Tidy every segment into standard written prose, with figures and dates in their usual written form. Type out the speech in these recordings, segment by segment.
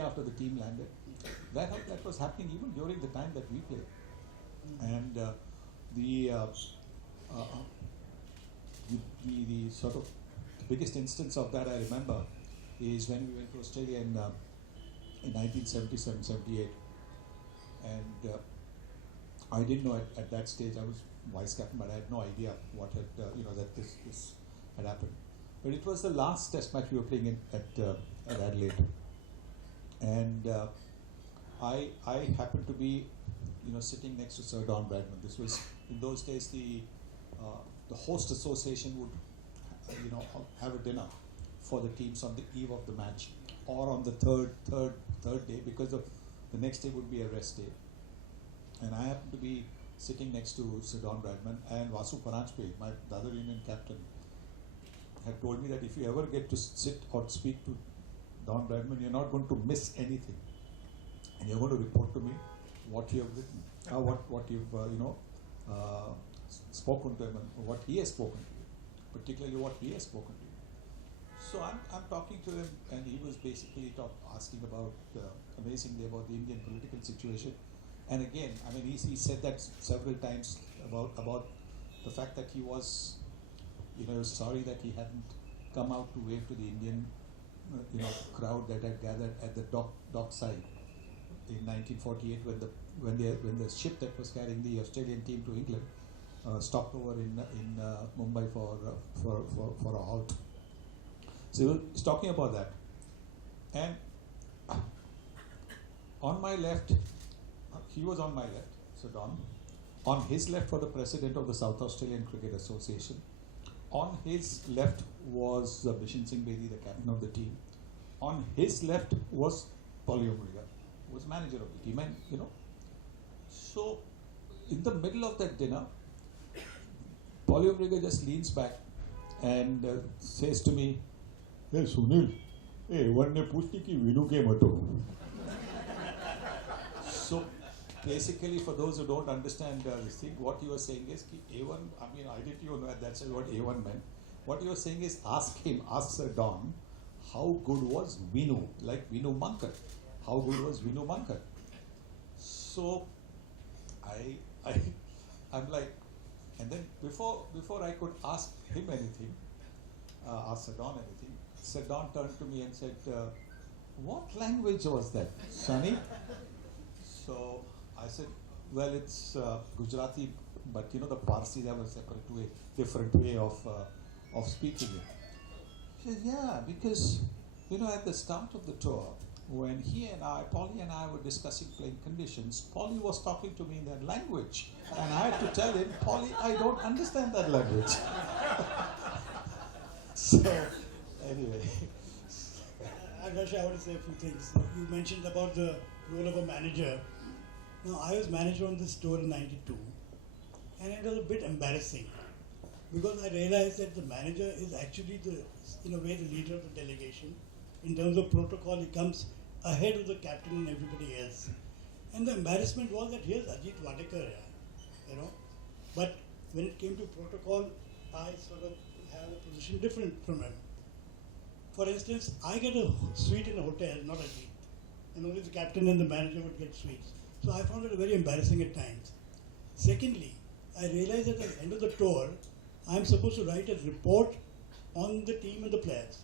after the team landed. That was happening even during the time that we played. And the, uh, uh, the sort of the biggest instance of that I remember is when we went to Australia in 1977-78. And I didn't know at that stage, I was vice captain, but I had no idea what had, that this had happened. But it was the last test match we were playing at Adelaide. And I happened to be, sitting next to Sir Don Bradman. This was, in those days, the host association would, have a dinner for the teams on the eve of the match, or on the third day, because the next day would be a rest day. And I happened to be sitting next to Sir Don Bradman, and Vasu Paranjpe, the other Indian captain, had told me that if you ever get to sit or speak to Don Bradman, you're not going to miss anything, and you're going to report to me what you have written, what you've spoken to him, and what he has spoken to you, particularly what he has spoken to you. So I'm talking to him, and he was basically asking about amazingly about the Indian political situation. And again, I mean, he said that several times about the fact that he was, sorry that he hadn't come out to wave to the Indian, crowd that had gathered at the dockside in 1948 when the ship that was carrying the Australian team to England stopped over in Mumbai for a halt. So he was talking about that, and on my left. He was on my left, so Don. On his left was the president of the South Australian Cricket Association. On his left was Bishan Singh Bedi, the captain of the team. On his left was Paulie Umriga, who was manager of the team. And, so in the middle of that dinner, Paulie Umriga just leans back and says to me, "Hey Sunil, hey, one ne puchni ki Vinu ke mato." So basically, for those who don't understand this thing, what you are saying is A1, I didn't even know that's what A1 meant. What you are saying is ask Sir Don, how good was Vinu, like Vinu Mankar. How good was Vinu Mankar? So I'm like, and then before I could ask him anything, ask Sir Don anything, Sir Don turned to me and said, what language was that, Sonny? So I said, well, it's Gujarati, but the Parsi, they have a separate way, different way of speaking it. He said, yeah, because, at the start of the tour, when Paulie and I were discussing playing conditions, Paulie was talking to me in that language. And I had to tell him, Paulie, I don't understand that language. So, anyway. Harsha, I want to say a few things. You mentioned about the role of a manager. Now, I was manager on this tour in '92, and it was a bit embarrassing because I realized that the manager is actually in a way, the leader of the delegation. In terms of protocol, he comes ahead of the captain and everybody else. And the embarrassment was that here's Ajit Wadekar, But when it came to protocol, I sort of had a position different from him. For instance, I get a suite in a hotel, not Ajit, and only the captain and the manager would get suites. So I found it very embarrassing at times. Secondly, I realized that at the end of the tour, I'm supposed to write a report on the team and the players.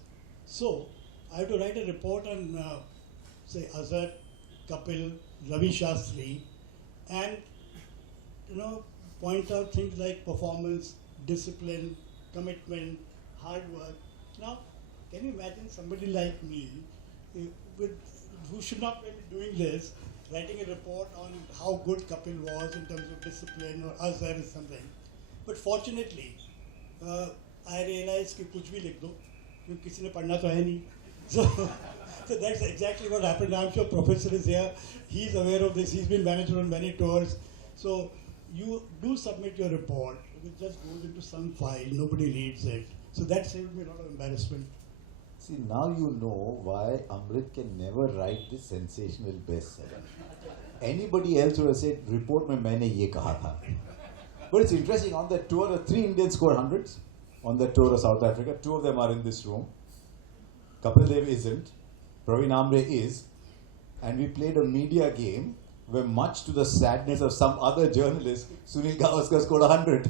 So I have to write a report on, say, Azhar, Kapil, Ravi Shastri, and point out things like performance, discipline, commitment, hard work. Now, can you imagine somebody like me, who should not be doing this, writing a report on how good Kapil was in terms of discipline, or Azhar or something. But fortunately, I realized कि कुछ भी लिख दो, क्योंकि किसी ने पढ़ना तो है नहीं. So that's exactly what happened. I'm sure Professor is here. He's aware of this. He's been manager on many tours. So you do submit your report. It just goes into some file. Nobody reads it. So that saved me a lot of embarrassment. See, now you know why Amrit can never write this sensational bestseller. Anybody else would have said, report mein maine ye kaha tha. But it's interesting, on that tour, 3 Indians scored hundreds on that tour of South Africa. 2 of them are in this room. Kapil Dev isn't. Praveen Amre is. and we played a media game where, much to the sadness of some other journalists, Sunil Gawaskar scored 100.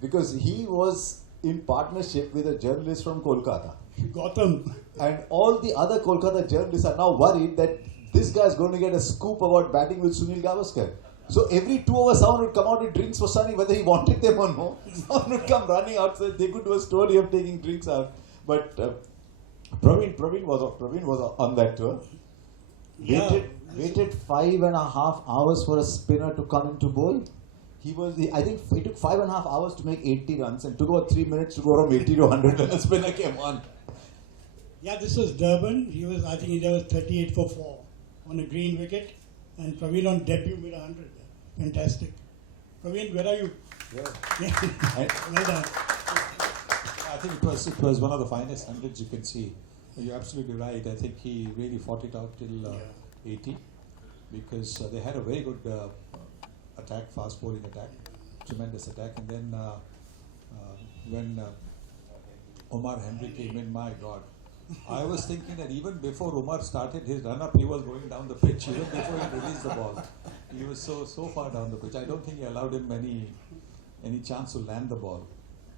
Because he was in partnership with a journalist from Kolkata. Gotham. And all the other Kolkata journalists are now worried that this guy is going to get a scoop about batting with Sunil Gawaskar. So every 2 hours, someone would come out with drinks for Sunny, whether he wanted them or no. Someone would come running out so they could do a story of taking drinks out. But Praveen was on that tour. Yeah. Waited 5.5 hours for a spinner to come into bowl. I think it took 5.5 hours to make 80 runs and took about 3 minutes to go from 80 to 100 when the spinner came on. Yeah, this was Durban. I think India was 38 for 4 on a green wicket. And Praveen on debut made 100. Fantastic. Praveen, where are you? Yeah. Well done. I think it was one of the finest hundreds you can see. You're absolutely right. I think he really fought it out till 80 because they had a very good attack, fast bowling attack, tremendous attack. And then when Omar Henry came in, my God, I was thinking that even before Umar started his run-up, he was going down the pitch. Even before he released the ball, he was so far down the pitch. I don't think he allowed him any chance to land the ball.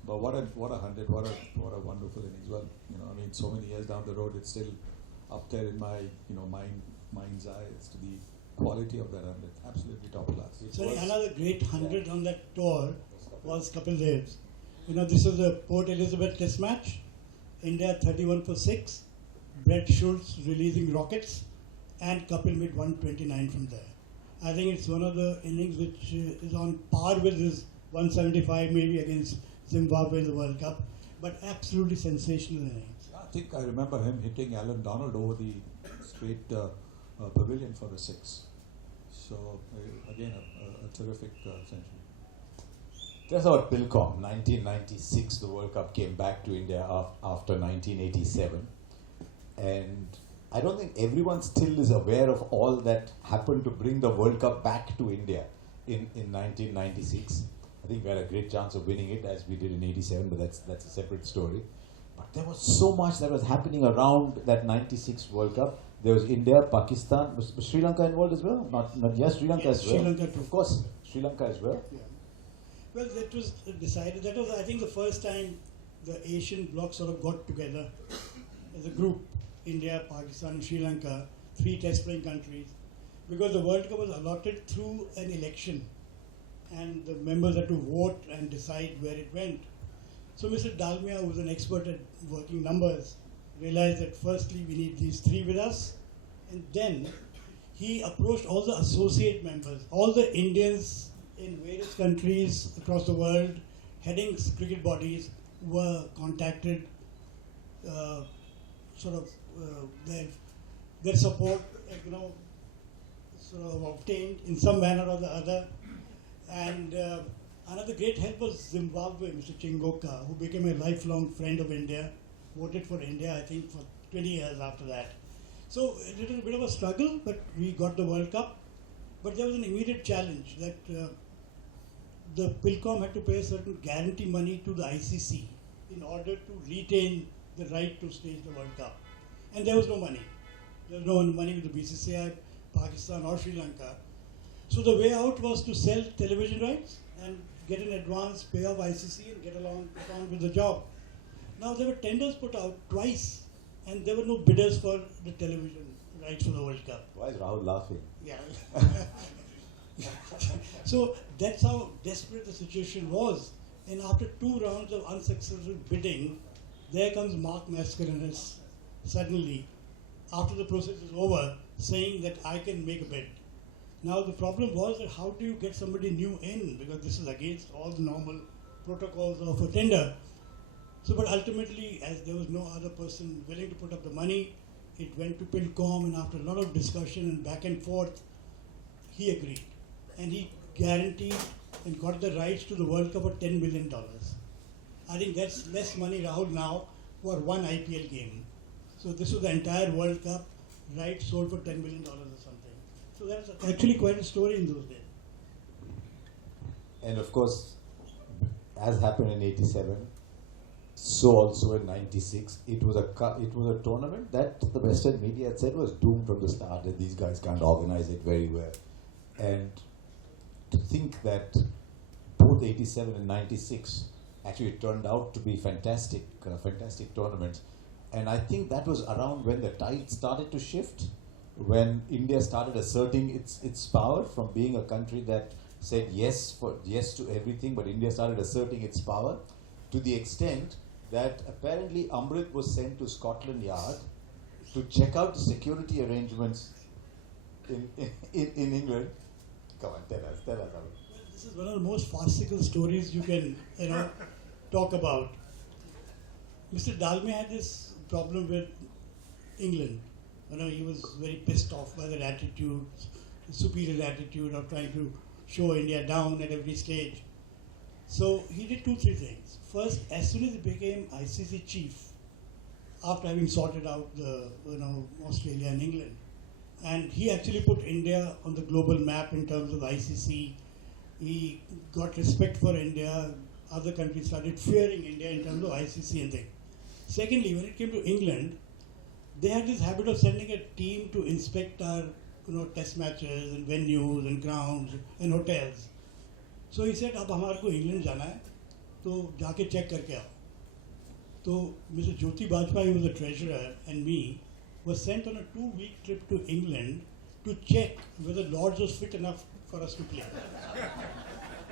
But what a 100! What a wonderful innings. Well, so many years down the road, it's still up there in my mind's eye as to the quality of that 100. Absolutely top class. So another great 100 on that tour was Kapil Dev's. This was the Port Elizabeth Test match. India 31 for 6, Brett Schultz releasing rockets, and Kapil made 129 from there. I think it's one of the innings which is on par with his 175 maybe against Zimbabwe in the World Cup, but absolutely sensational innings. I think I remember him hitting Alan Donald over the straight pavilion for a 6. So again, a terrific century. That's about Pilcom. 1996, the World Cup came back to India after 1987. And I don't think everyone still is aware of all that happened to bring the World Cup back to India in 1996. I think we had a great chance of winning it as we did in 87, but that's a separate story. But there was so much that was happening around that 96 World Cup. There was India, Pakistan, was Sri Lanka involved as well? Not yes, Sri Lanka as well. Sri Lanka too. Of course, Sri Lanka as well. Yeah. Well, that was decided. That was, I think, the first time the Asian bloc sort of got together as a group. India, Pakistan, and Sri Lanka, 3 test-playing countries, because the World Cup was allotted through an election, and the members had to vote and decide where it went. So Mr. Dalmia, who was an expert at working numbers, realized that firstly we need these 3 with us, and then he approached all the associate members, all the Indians in various countries across the world, heading cricket bodies, were contacted, their support, sort of obtained in some manner or the other. And another great help was Zimbabwe, Mr. Chingoka, who became a lifelong friend of India, voted for India, I think, for 20 years after that. So it was a bit of a struggle, but we got the World Cup. But there was an immediate challenge that the Pilcom had to pay a certain guarantee money to the ICC in order to retain the right to stage the World Cup. And there was no money. There was no money with the BCCI, Pakistan or Sri Lanka. So the way out was to sell television rights and get an advance, pay off ICC and get on with the job. Now there were tenders put out twice and there were no bidders for the television rights for the World Cup. Why is Rahul laughing? Yeah. So that's how desperate the situation was. And after 2 rounds of unsuccessful bidding, there comes Mark Mascarenhas suddenly, after the process is over, saying that I can make a bid. Now the problem was that how do you get somebody new in, because this is against all the normal protocols of a tender. So but ultimately, as there was no other person willing to put up the money, it went to Pilcom, and after a lot of discussion and back and forth, he agreed. And he guaranteed and got the rights to the World Cup for $10 million. I think that's less money, Rahul, now for one IPL game. So this was the entire World Cup, rights sold for $10 million or something. So that's actually quite a story in those days. And of course, as happened in 87, So also in '96, it was a tournament that the Western media had said was doomed from the start, that these guys can't organize it very well. And to think that both '87 and '96 actually turned out to be fantastic tournaments. And I think that was around when the tide started to shift, when India started asserting its power from being a country that said yes to everything, but India started asserting its power to the extent that apparently Amrit was sent to Scotland Yard to check out the security arrangements in England. Come on, tell us, Amrit. This is one of the most farcical stories you can, talk about. Mr. Dalmia had this problem with England. He was very pissed off by their attitude, the superior attitude of trying to show India down at every stage. So he did 2-3 things. First, as soon as he became ICC chief, after having sorted out the Australia and England, and he actually put India on the global map in terms of ICC. He got respect for India. Other countries started fearing India in terms of ICC and things. Secondly, when it came to England, they had this habit of sending a team to inspect our test matches and venues and grounds and hotels. So he said, अब हमारे को England जाना है, तो जाके check करके आओ. So Mr. Jyoti Bajpayee, who was the treasurer, and me was sent on a 2-week trip to England to check whether Lords was fit enough for us to play.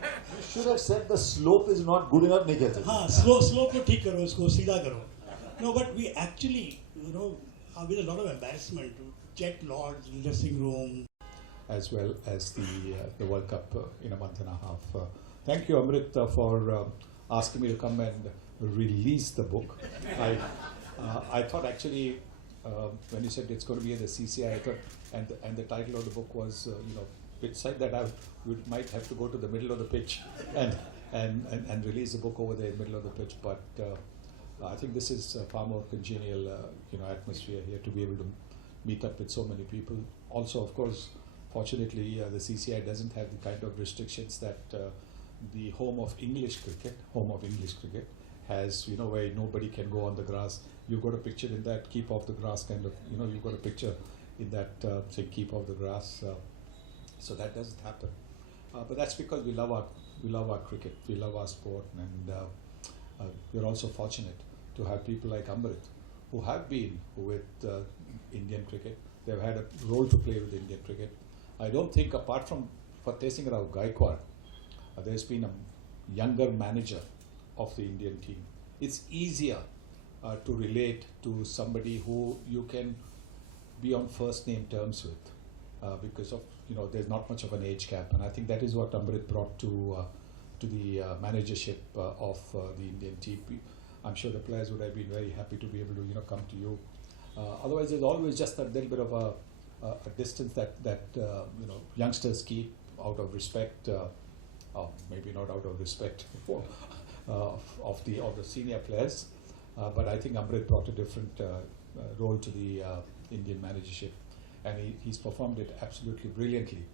You should have said the slope is not good enough, नहीं कहते. हाँ, slope को ठीक करो, इसको सीधा करो. No, but we actually, with a lot of embarrassment, checked Lords, dressing room. As well as the World Cup in a month and a half. Thank you, Amrit, for asking me to come and release the book. I thought actually, when you said it's going to be at the CCI, I thought, and the title of the book was, Pitchside, that we might have to go to the middle of the pitch and release the book over there in the middle of the pitch. But I think this is a far more congenial, atmosphere here to be able to meet up with so many people. Also, of course, fortunately, the CCI doesn't have the kind of restrictions that the home of English cricket has, where nobody can go on the grass. You've got a picture in that keep off the grass kind of, you've got a picture in that say keep off the grass. So that doesn't happen. But that's because we love our cricket, we love our sport, and we're also fortunate to have people like Amrit who have been with Indian cricket. They've had a role to play with Indian cricket. I don't think, apart from Fateh Rao Gaikwad, there's been a younger manager of the Indian team. It's easier to relate to somebody who you can be on first name terms with because of, there's not much of an age gap. And I think that is what Amrit brought to the managership of the Indian team. I'm sure the players would have been very happy to be able to, come to you. Otherwise, there's always just a little bit of a distance that youngsters keep out of respect, or maybe not out of respect for, of the senior players. But I think Amrit brought a different role to the Indian managership, and he's performed it absolutely brilliantly.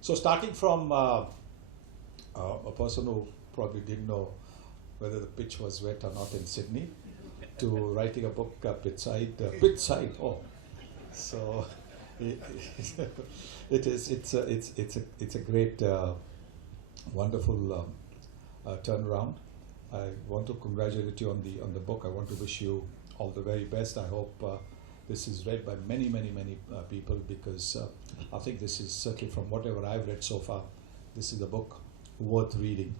So starting from a person who probably didn't know whether the pitch was wet or not in Sydney, to writing a book, Pitchside. Oh, so it's a great, wonderful turnaround. I want to congratulate you on the book. I want to wish you all the very best. I hope this is read by many people, because I think this is, certainly from whatever I've read so far, this is a book worth reading.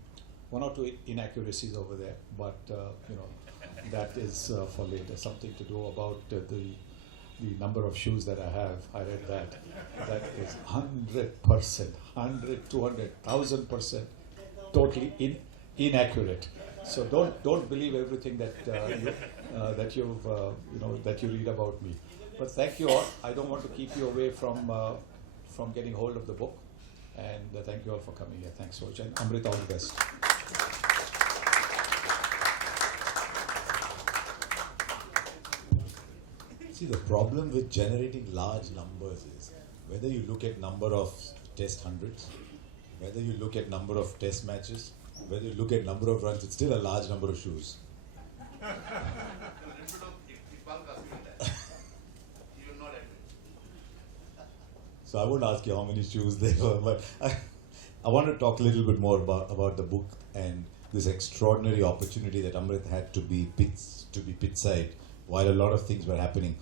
One or two inaccuracies over there, but that is for later. Something to do about the number of shoes that I have. I read that. That is 100%, 100, 200, 1,000% totally inaccurate. So don't believe everything that that you read about me. But thank you all. I don't want to keep you away from getting hold of the book. And thank you all for coming here. Thanks so much. And Amrit, all the best. See, the problem with generating large numbers is whether you look at number of test hundreds, whether you look at number of test matches, whether you look at number of runs, it's still a large number of shoes. So I won't ask you how many shoes there were, but I want to talk a little bit more about the book and this extraordinary opportunity that Amrit had to be Pitchside while a lot of things were happening.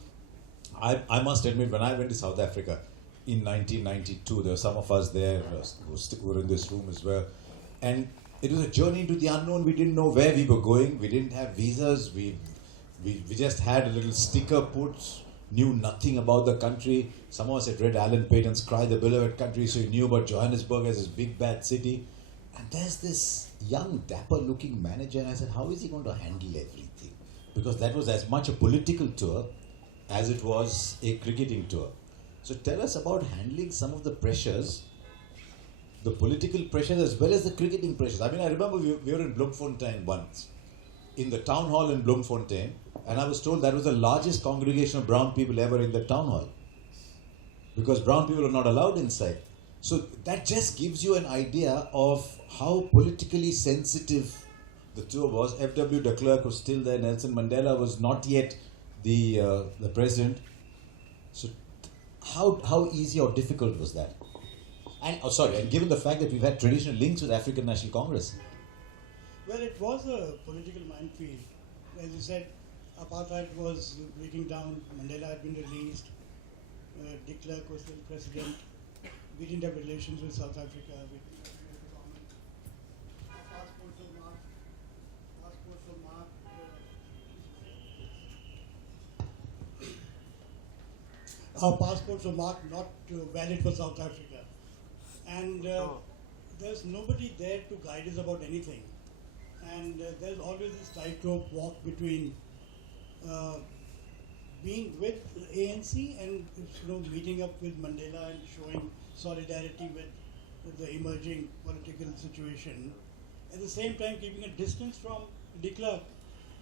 I must admit, when I went to South Africa in 1992, there were some of us there who were in this room as well, and it was a journey into the unknown. We didn't know where we were going. We didn't have visas. We just had a little sticker put, knew nothing about the country. Some of us had read Alan Paton's Cry the Beloved Country, so you knew about Johannesburg as this big bad city. And there's this young, dapper-looking manager, and I said, how is he going to handle everything? Because that was as much a political tour as it was a cricketing tour. So tell us about handling some of the pressures, the political pressures as well as the cricketing pressures. I mean, I remember we were in Bloemfontein once, in the town hall in Bloemfontein, and I was told that was the largest congregation of brown people ever in the town hall, because brown people are not allowed inside. So that just gives you an idea of how politically sensitive the tour was. F.W. de Klerk was still there. Nelson Mandela was not yet the president. So how easy or difficult was that? And and given the fact that we've had traditional links with African National Congress. Well, it was a political minefield. As you said, apartheid was breaking down. Mandela had been released. De Klerk was still president. We didn't have relations with South Africa. We had the government. Our passports were marked not valid for South Africa. And there's nobody there to guide us about anything. And there's always this tightrope walk between being with ANC and meeting up with Mandela and showing solidarity with the emerging political situation. At the same time, keeping a distance from de Klerk.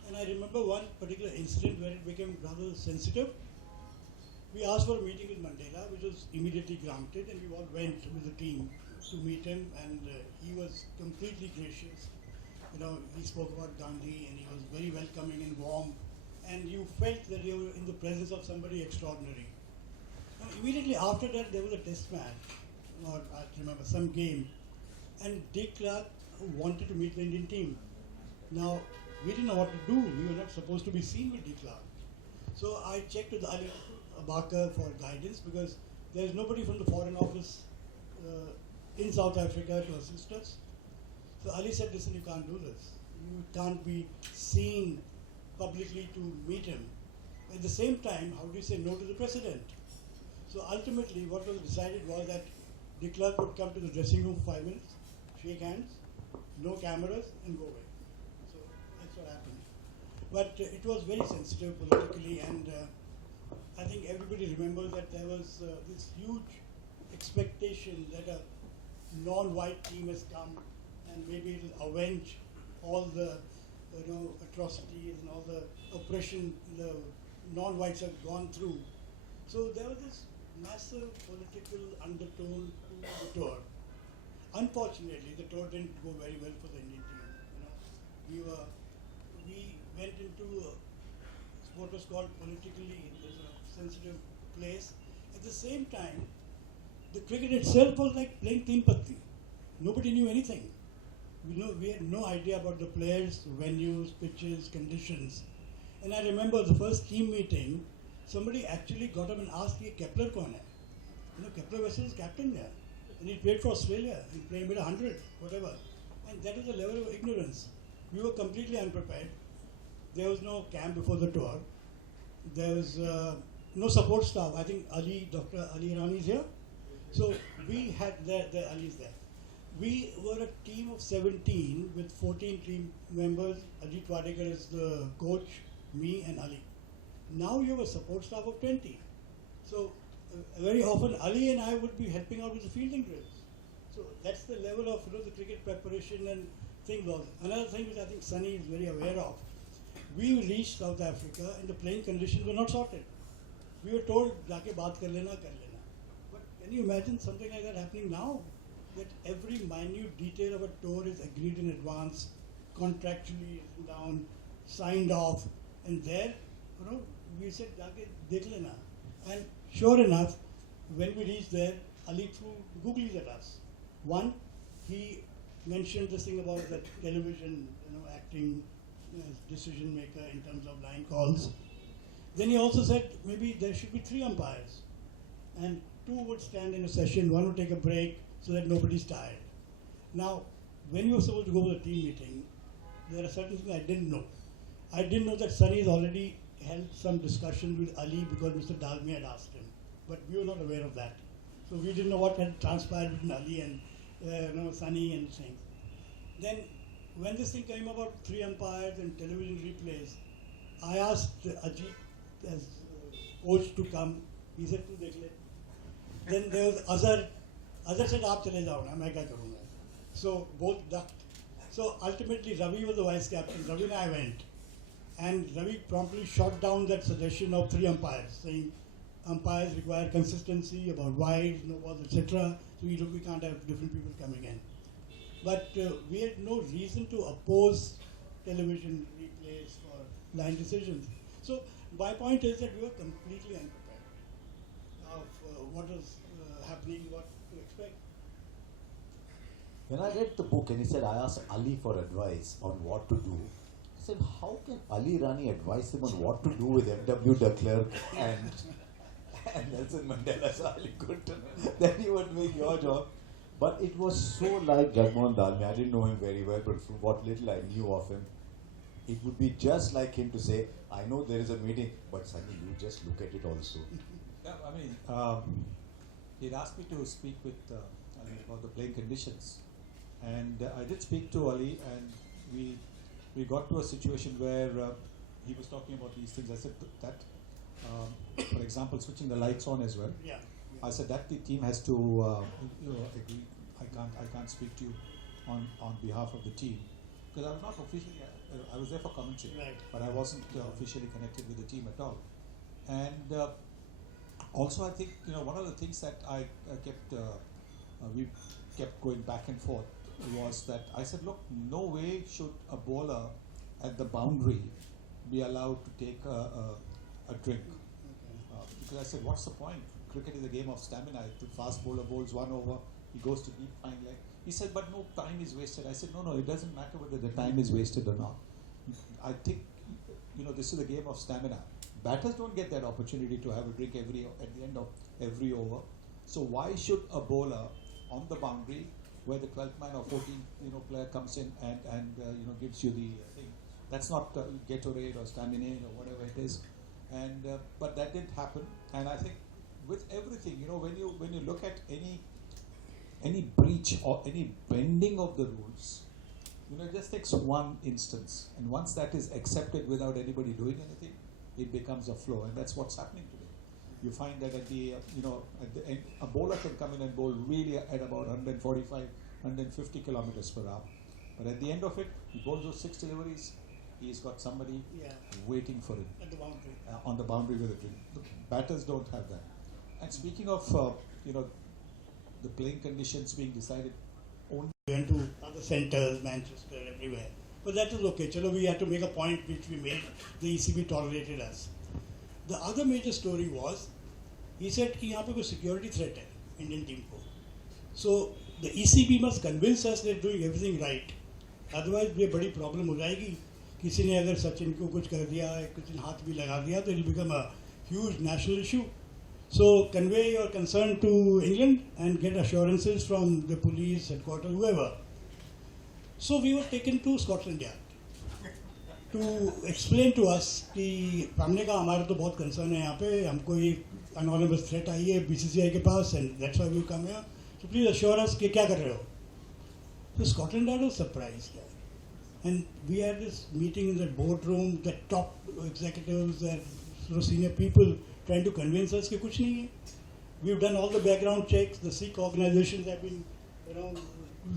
And I remember one particular incident where it became rather sensitive. We asked for a meeting with Mandela, which was immediately granted, and we all went with the team to meet him, and he was completely gracious. He spoke about Gandhi, and he was very welcoming and warm, and you felt that you were in the presence of somebody extraordinary. Now, immediately after that, there was a test match, or I remember some game, and de Klerk wanted to meet the Indian team. Now, we didn't know what to do. We were not supposed to be seen with de Klerk. So I checked with Ali Barker for guidance, because there's nobody from the Foreign Office in South Africa to assist us. So Ali said, listen, you can't do this. You can't be seen publicly to meet him. At the same time, how do you say no to the president? So ultimately, what was decided was that de Klerk would come to the dressing room for 5 minutes, shake hands, no cameras, and go away. So that's what happened. But it was very sensitive politically, and I think everybody remembers that there was this huge expectation that a non-white team has come and maybe it will avenge all the atrocities and all the oppression the non-whites have gone through. So there was this massive political undertone to the tour. Unfortunately, the tour didn't go very well for the Indian team. We went into what was called politically sensitive place. At the same time, the cricket itself was like playing Teen Patti. Nobody knew anything. We had no idea about the players, venues, pitches, conditions. And I remember the first team meeting, somebody actually got up and asked, "Ye Kepler kaun hai?" Kepler was his captain there. And he played for Australia. He played with 100, whatever. And that is the level of ignorance. We were completely unprepared. There was no camp before the tour. There was no support staff. I think Dr. Ali Irani is here. So we had Ali is there. We were a team of 17 with 14 team members. Ajit Wadekar is the coach, me and Ali. Now you have a support staff of 20. So very often Ali and I would be helping out with the fielding drills. So that's the level of the cricket preparation and things. Another thing which I think Sunny is very aware of. We reached South Africa and the playing conditions were not sorted. We were told, "Jaake baat kar lena, kar lena." But can you imagine something like that happening now? That every minute detail of a tour is agreed in advance, contractually written down, signed off, and there, we said, "Jaake dekh lena." And sure enough, when we reached there, Ali threw googlies at us. One, he mentioned this thing about the television, acting as decision maker in terms of line calls. Then he also said maybe there should be 3 umpires, and 2 would stand in a session, 1 would take a break so that nobody's tired. Now, when you were supposed to go to the team meeting, there are certain things I didn't know. I didn't know that Sunny's already held some discussions with Ali because Mr. Dalmia had asked him, but we were not aware of that. So we didn't know what had transpired between Ali and Sunny and things. Then, when this thing came about 3 umpires and television replays, I asked Ajit as coach to come. He said, "Tu dekh le." Then there was Azhar. Azhar said, "Aap chale jao na, main kya karunga." So both ducked. So ultimately, Ravi was the vice captain. Ravi and I went, and Ravi promptly shot down that suggestion of 3 umpires, saying umpires require consistency about wides, no balls, etc. So we can't have different people coming in. But we had no reason to oppose television replays for line decisions. So my point is that we were completely unprepared of what was happening, what to expect. When I read the book and he said, I asked Ali for advice on what to do, I said, how can Ali Rani advise him on what to do with M.W. de Klerk and Nelson Mandela? So Ali couldn't. Then he would make your job. But it was so like Jagmohan Dalmia. I didn't know him very well, but from what little I knew of him, it would be just like him to say, I know there is a meeting, but Sunny, you just look at it also. Yeah, I mean, he'd asked me to speak with Ali about the playing conditions. And I did speak to Ali, and we got to a situation where he was talking about these things. I said that, for example, switching the lights on as well. Yeah. I said that the team has to agree. I can't speak to you on behalf of the team because I was not officially. I was there for commentary, Right. but I wasn't officially connected with the team at all. And also, I think one of the things that I kept we kept going back and forth was that I said, look, no way should a bowler at the boundary be allowed to take a drink. Because I said, what's the point? Cricket is a game of stamina. If the fast bowler bowls 1 over, he goes to deep fine leg. He said, but no time is wasted. I said, no, it doesn't matter whether the time is wasted or not. I think, this is a game of stamina. Batters don't get that opportunity to have a drink at the end of every over. So why should a bowler on the boundary, where the 12th man or 14th player comes in and gives you the thing? That's not Gatorade or Staminade or whatever it is. And but that didn't happen. And I think with everything, when you look at any breach or any bending of the rules, it just takes one instance, and once that is accepted without anybody doing anything, it becomes a flow, and that's what's happening today. You find that at the at the end, a bowler can come in and bowl really at about 145, 150 kilometers per hour, but at the end of it, he bowls those 6 deliveries. He's got somebody waiting for him At the boundary. On the boundary with a drink. The batters don't have that. And speaking of the playing conditions being decided only. We went to other centres, Manchester, everywhere. But that was okay. Chalo, we had to make a point which we made. The ECB tolerated us. The other major story was, he said कि यहाँ पे कोई security threat है Indian team को. So the ECB must convince us they're doing everything right. Otherwise ये बड़ी problem हो जाएगी. किसी ने अगर सचिन को कुछ कर दिया, किसी ने हाथ भी लगा दिया, तो it will become a huge national issue. So convey your concern to England and get assurances from the police headquarters, whoever. So we were taken to Scotland Yard to explain to us कि हमने कहा हमारा तो बहुत concern है यहाँ पे, हमको ये anonymous threat आई है BCCI के पास, and that's why we come here. So please assure us कि क्या कर रहे हो? So Scotland Yard was surprised, and we had this meeting in the boardroom, the top executives and senior people trying to convince us कि कुछ नहीं है. We've done all the background checks. The Sikh organizations have been,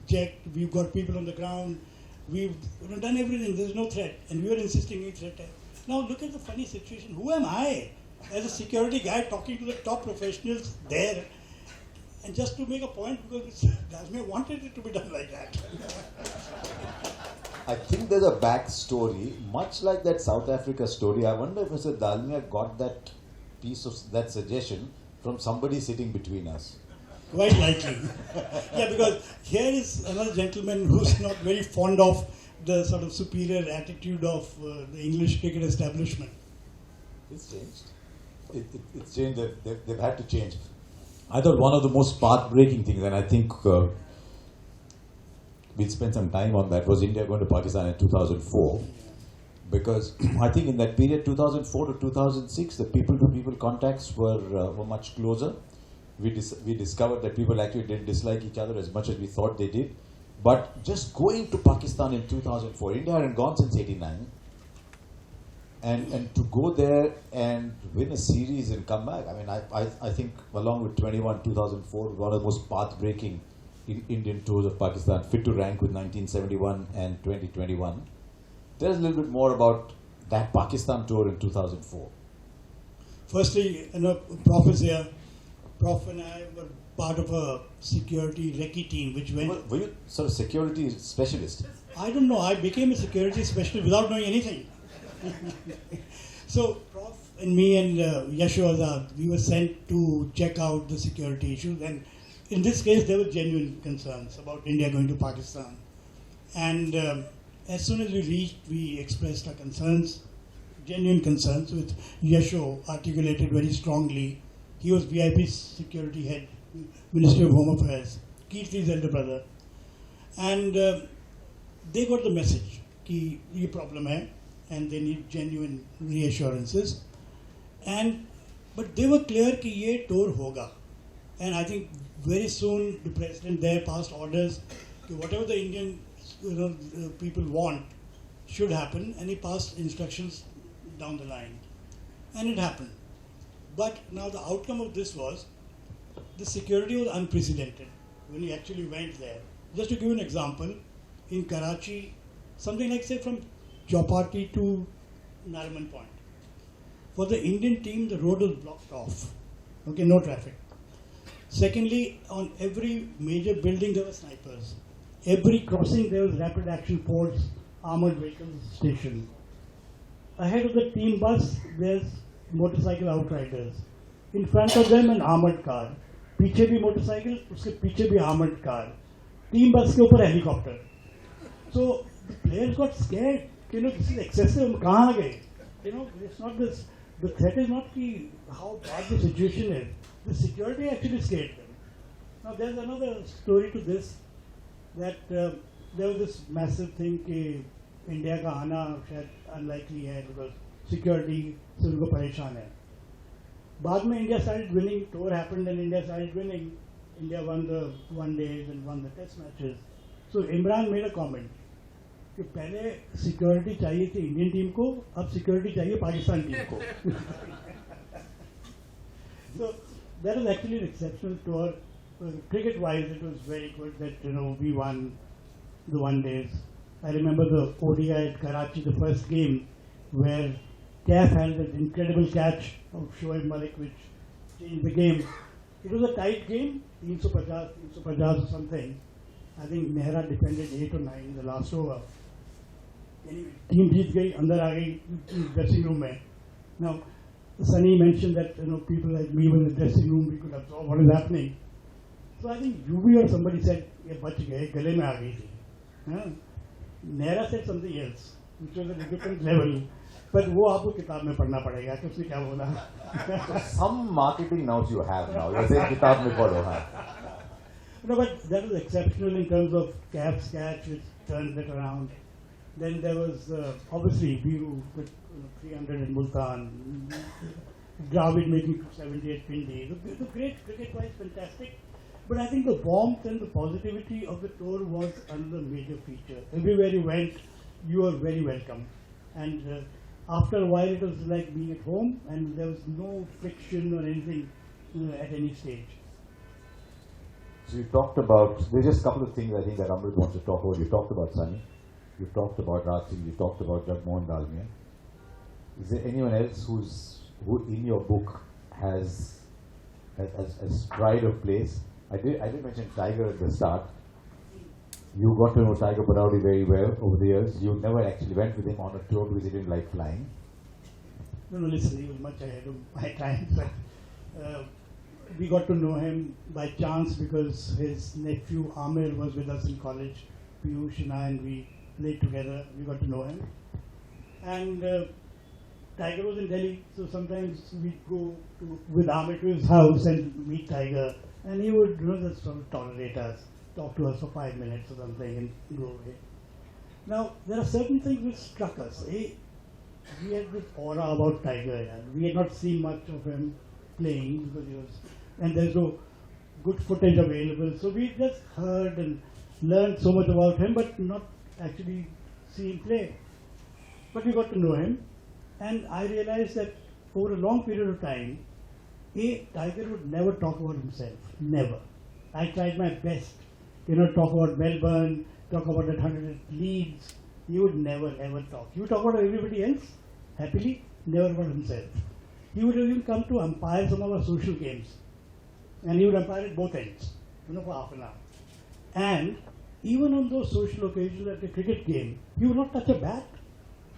checked. We've got people on the ground. We've done everything. There's no threat, and we were insisting any threat. Now look at the funny situation. Who am I, as a security guy, talking to the top professionals there, and just to make a point because Dasmia wanted it to be done like that. I think there's a backstory, much like that South Africa story. I wonder if Mr. Dalmia got that piece of that suggestion from somebody sitting between us. Quite likely. Yeah, because here is another gentleman who's not very fond of the sort of superior attitude of the English cricket establishment. It's changed. It's changed. They've had to change. I thought one of the most path-breaking things, and I think we'll spend some time on that, was India going to Pakistan in 2004. Because I think in that period, 2004 to 2006, the people-to-people contacts were much closer. We discovered that people actually didn't dislike each other as much as we thought they did. But just going to Pakistan in 2004, India hadn't gone since '89. And to go there and win a series and come back, I mean, I think along with 21, 2004, one of the most path-breaking Indian tours of Pakistan, fit to rank with 1971 and 2021. Tell us a little bit more about that Pakistan tour in 2004. Firstly, Prof is here. Prof and I were part of a security recce team which went... Were you sort of security specialist? I don't know. I became a security specialist without knowing anything. So, Prof and me and Yashu Azad, we were sent to check out the security issues. And in this case, there were genuine concerns about India going to Pakistan. And as soon as we reached, we expressed our concerns, genuine concerns, which Yashu articulated very strongly. He was VIP security head, Ministry of Home Affairs, Kirti's elder brother. And they got the message कि ये problem है and they need genuine reassurances. But they were clear कि ये tour होगा. And I think very soon the president there passed orders that whatever the Indian people want should happen, and he passed instructions down the line. And it happened. But now the outcome of this was, the security was unprecedented when he actually went there. Just to give you an example, in Karachi, something like say from Chowpatty to Nariman Point. For the Indian team, the road was blocked off. Okay, no traffic. Secondly, on every major building there were snipers. Every crossing there was rapid action force, armored vehicles stationed. Ahead of the team bus, there's motorcycle outriders. In front of them, an armored car. पीछे भी motorcycle, उसके पीछे भी armored car. Team bus के ऊपर helicopter. So the players got scared. This is excessive. हम कहाँ आ गए? It's not this. The threat is not how bad the situation is. The security actually scared them. Now there's another story to this, that there was this massive thing कि India का आना शायद unlikely है because security से उनको परेशान है. बाद में India started winning, tour happened and India started winning. India won the one days and won the test matches. So Imran made a comment कि पहले security चाहिए थी Indian team को, अब security चाहिए Pakistan team को. So that was actually an exceptional tour. Cricket-wise, it was very good that we won the one days. I remember the ODI at Karachi, the first game, where Kaif had an incredible catch of Shoaib Malik, which changed the game. It was a tight game, 350 or something. I think Nehra defended 8 or 9 in the last over. Anyway, team jeet gayi, andar aa gayi, dressing room mein. Now, Sunny mentioned that people like me were in the dressing room, we could absorb what is happening. So I think UV or somebody said, ye bach gaye, gale mein aa gayi thi. Nehra said something else, which was at a different level. But वो आपको किताब में पढ़ना पड़ेगा कि उसने क्या बोला. Some marketing notes you have now. You're saying किताब में पढ़ो, huh? No, but that was exceptional in terms of Kaif's catch, which turned it around. Then there was obviously Biru with 300 in Multan, Dravid making 278 Pindi. The great cricket-wise, fantastic. But I think the warmth and the positivity of the tour was another major feature. Everywhere you went, you were very welcome. And after a while, it was like being at home, and there was no friction or anything at any stage. So you talked about, there's just a couple of things I think that Amrit wants to talk about. You talked about Sunny, you talked about Raj Singh, you talked about Jagmohan Dalmia. Is there anyone else who in your book has pride of place? I did mention Tiger at the start. You got to know Tiger Badawi very well over the years. You never actually went with him on a tour because he didn't like flying. No, listen, he was much ahead of my time, but we got to know him by chance because his nephew Amrit was with us in college. Piyush and I, and we played together. We got to know him. And Tiger was in Delhi, so sometimes we'd go with Amrit to his house and meet Tiger, and he would, just sort of tolerate us, talk to us for 5 minutes or something, and go away. Now, there are certain things which struck us. We had this aura about Tiger, and we had not seen much of him playing because he was, and there's no good footage available. So we just heard and learned so much about him, but not actually see him play. But we got to know him, and I realized that over a long period of time, Tiger would never talk about himself. Never. I tried my best, talk about Melbourne, talk about that 100 Leeds. He would never ever talk. He would talk about everybody else, happily, never about himself. He would even come to umpire some of our social games. And he would umpire at both ends, for half an hour. And even on those social occasions at a cricket game, he would not touch a bat,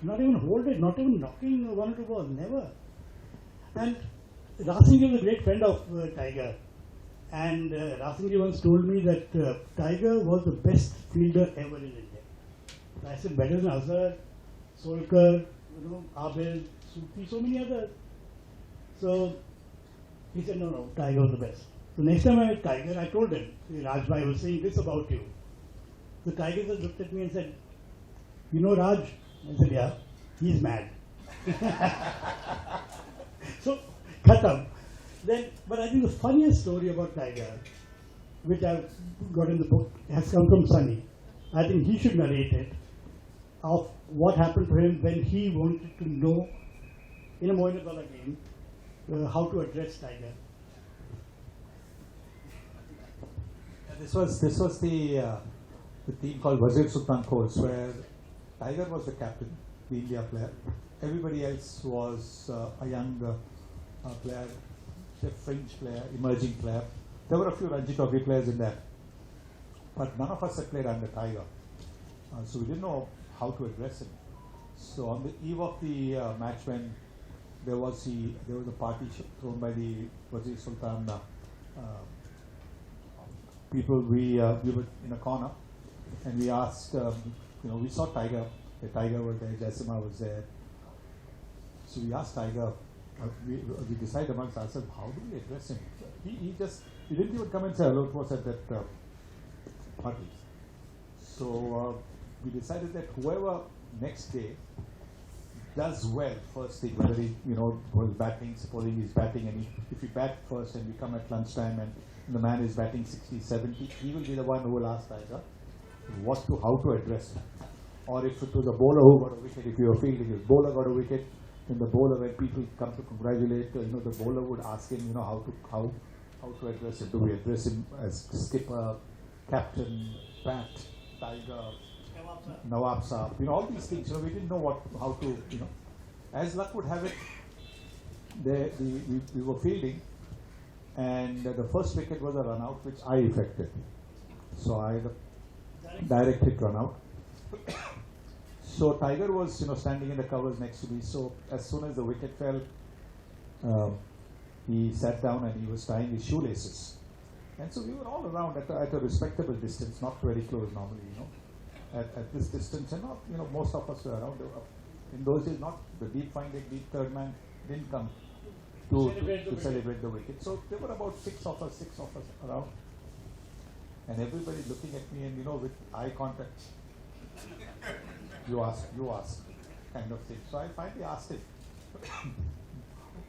not even hold it, not even knocking one or two balls, never. And Rasingji was a great friend of Tiger. And Rasingji once told me that Tiger was the best fielder ever in India. I said, better than Azhar, Solkar, Abel, Sufi, so many others. So he said, no, Tiger was the best. So next time I met Tiger, I told him, Rajbhai was saying this about you. The Tiger just looked at me and said, Raj? I said, yeah, he's mad. So, khatam. Then, but I think the funniest story about Tiger, which I've got in the book, has come from Sunny. I think he should narrate it, of what happened to him when he wanted to know, in a Moin Abdullah game, how to address Tiger. This was the team called Wazir Sultan Course, where Tiger was the captain, the India player. Everybody else was a young player, a fringe player, emerging player. There were a few Ranji Trophy players in there, but none of us had played under Tiger, so we didn't know how to address him. So on the eve of the match, when there was a party thrown by the Wazir Sultan people, we were in a corner, and we asked, we saw Tiger. The Tiger was there, Jaisima was there. So we asked Tiger, we decided amongst ourselves, how do we address him? He didn't even come and say hello to us at that party. So we decided that whoever next day does well first thing, whether he was batting, supposing he's batting, and if he bat first and we come at lunchtime and the man is batting 60, 70, he will be the one who will ask Tiger how to address him. Or if it was a bowler who got a wicket, if you were fielding, if bowler got a wicket, then the bowler, when people come to congratulate, the bowler would ask him, how to address him. Do we address him as skipper, captain, bat, Tiger, Nawab Saab, all these things. We didn't know how to, As luck would have it, we were fielding, and the first wicket was a run out, which I effected. So I direct hit run out. So Tiger was, standing in the covers next to me. So as soon as the wicket fell, he sat down and he was tying his shoelaces. And so we were all around at a respectable distance, not very close normally, at this distance, and not, most of us were around. In those days, not the deep third man didn't come to celebrate the wicket. So there were about six of us around, and everybody looking at me, and with eye contact. You ask, kind of thing. So I finally asked him,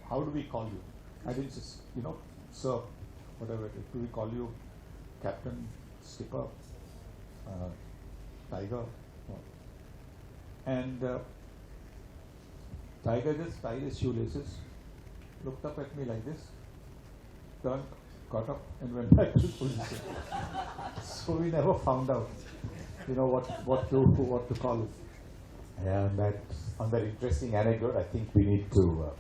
how do we call you? I didn't just, sir, whatever it is. Do we call you captain, skipper, Tiger? And Tiger just tied his shoelaces, looked up at me like this, turned, got up, and went back to his position. So we never found out, what to call him. Yeah, on that interesting anecdote, I think we need to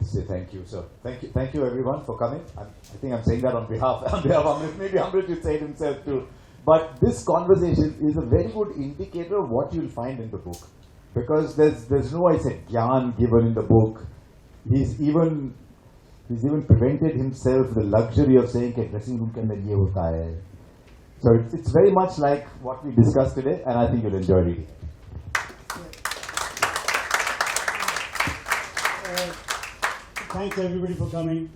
say thank you. So thank you everyone for coming. I think I'm saying that on behalf of Amrit. Maybe Amrit should say it himself too. But this conversation is a very good indicator of what you'll find in the book. Because there's no, I said, gyan given in the book. He's even prevented himself the luxury of saying that dressing room ke andar ye hota hai. So it's very much like what we discussed today, and I think you'll enjoy reading. Thanks everybody for coming.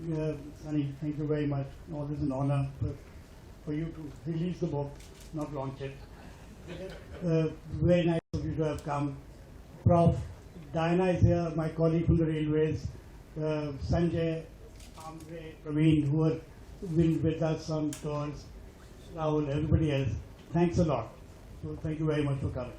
Sunny, thank you very much. Always an honor for you to release the book, not launch it. Very nice of you to have come. Prof. Diana is here, my colleague from the railways. Sanjay, Amrit, Praveen, who have been with us on tours. Rahul, everybody else. Thanks a lot. So thank you very much for coming.